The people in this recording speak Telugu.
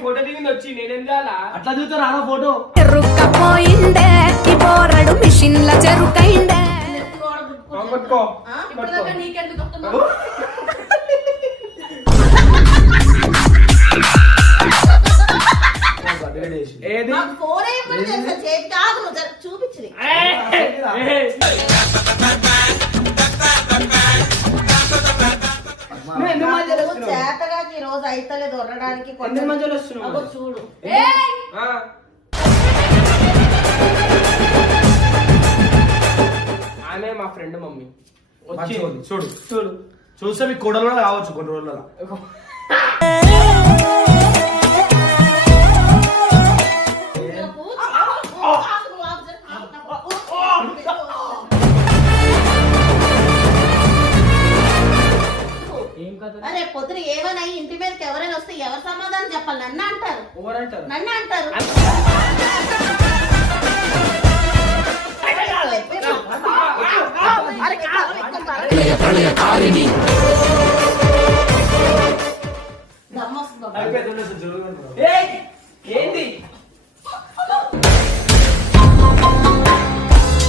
ఫోటో దిగింది వచ్చి నేనేం చేయాలా? అట్లా చూస్తారా ఫోటో చెరుకపోయిందే ఈ పోరడు మిషన్ల చెరుకైందే. చూపించి చేతగా ఈ రోజు అయితలే దొరడానికి చూడు. ఆమె మా ఫ్రెండ్ మమ్మీ చూడు చూడు చూస్తే మీ కోడలు కావచ్చు కొన్ని రోజుల. అరే పొద్దున ఏమైనా ఇంటి మీదకి ఎవరైనా వస్తే ఎవరు సమాధానం చెప్పాలి? నన్ను అంటారు. నన్ను అంటారు. ఏంది